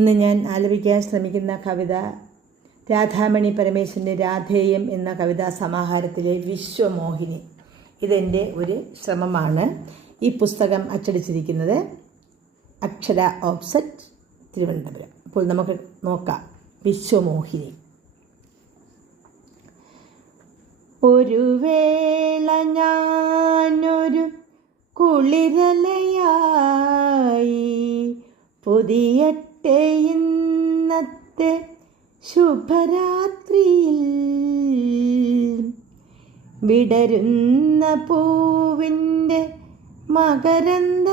ഇന്ന് ഞാൻ ആലപിക്കാൻ ശ്രമിക്കുന്ന കവിത രാധാമണി പരമേശ്വരന്റെ രാധേയം എന്ന കവിതാ സമാഹാരത്തിലെ വിശ്വമോഹിനി. ഇതെന്റെ ഒരു ശ്രമമാണ്. ഈ പുസ്തകം അച്ചടിച്ചിരിക്കുന്നത് അക്ഷര ഓപ്സെറ്റ് തിരുവനന്തപുരം. അപ്പോൾ നമുക്ക് നോക്കാം. വിശ്വമോഹിനി. ഒരു വേള ഞാനൊരു കുളിരലയായി പുതിയട്ടെ ഇന്നത്തെ ശുഭരാത്രിയിൽ വിടരുന്ന പൂവിന്റെ മകരന്തമായി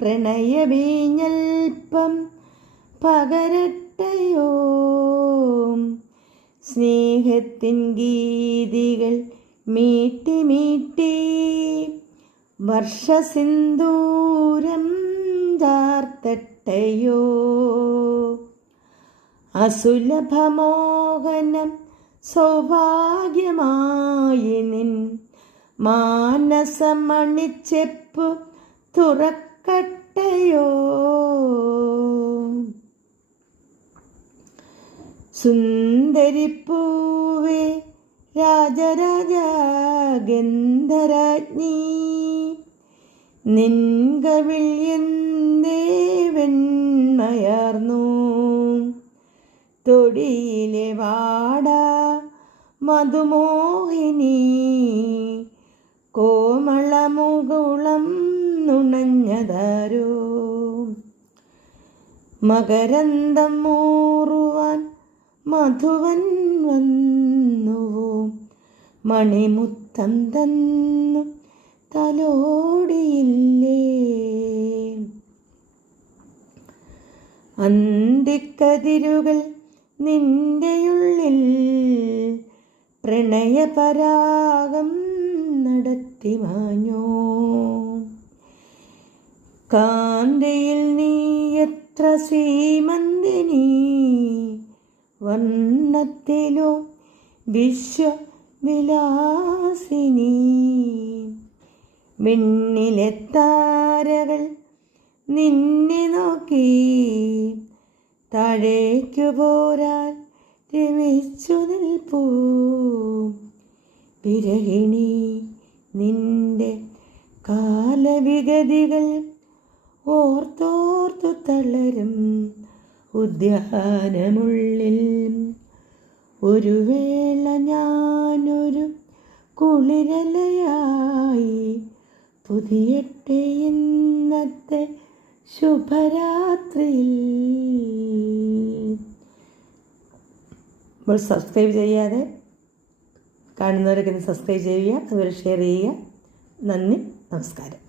പ്രണയവീഞ്ഞൽപ്പം പകരട്ടയോ? സ്നേഹത്തിൻ ഗീതികൾ മീട്ടി മീട്ടി വർഷസിന്ദൂരം ചാർത്തട്ടയോ അസുലഭമോഹനം സൗഭാഗ്യമായി നിൻ മാനസമണിച്ചെപ്പു തുറക്കട്ടയോ? സുന്ദരിപ്പൂവേ രാജരാജ ഗന്ധരാജ്ഞി നിൻകവിൾ എന്തേ തൊടിയിലെ വാട മധുമോഹിനി കോമളമുകുളം നുണഞ്ഞതാരോ. മകരന്തം മൂറുവാൻ മധുവൻ വന്നുവോ. മണിമുത്തം തന്നു അന്തിക്കതിരുകൾ നിന്റെയുള്ളിൽ പ്രണയപരാഗം നടത്തി മാഞ്ഞോ? കാന്തയിൽ നീ എത്ര ശ്രീമന്തിനി? വർണത്തിലോ വിശ്വവിലാസിനി? മിന്നിലെ താരകൾ നിന്നെ നോക്കി താഴേക്കു പോരാൻ രമിച്ചു നിൽപ്പൂ. വിരഹിണി നിന്റെ കാലവിഗതികൾ ഓർത്തോർത്തു തളരും. ഉദ്യാനമുള്ളിൽ ഒരു വേള ഞാനൊരു കുളിരലയായി പുതിയട്ടെ ഇന്നത്തെ ശുഭരാത്രിയിൽ. ഇപ്പോൾ സബ്സ്ക്രൈബ് ചെയ്യാതെ കാണുന്നവരൊക്കെ ഒന്ന് സബ്സ്ക്രൈബ് ചെയ്യുക അതുപോലെ ഷെയർ ചെയ്യുക. നന്ദി നമസ്കാരം.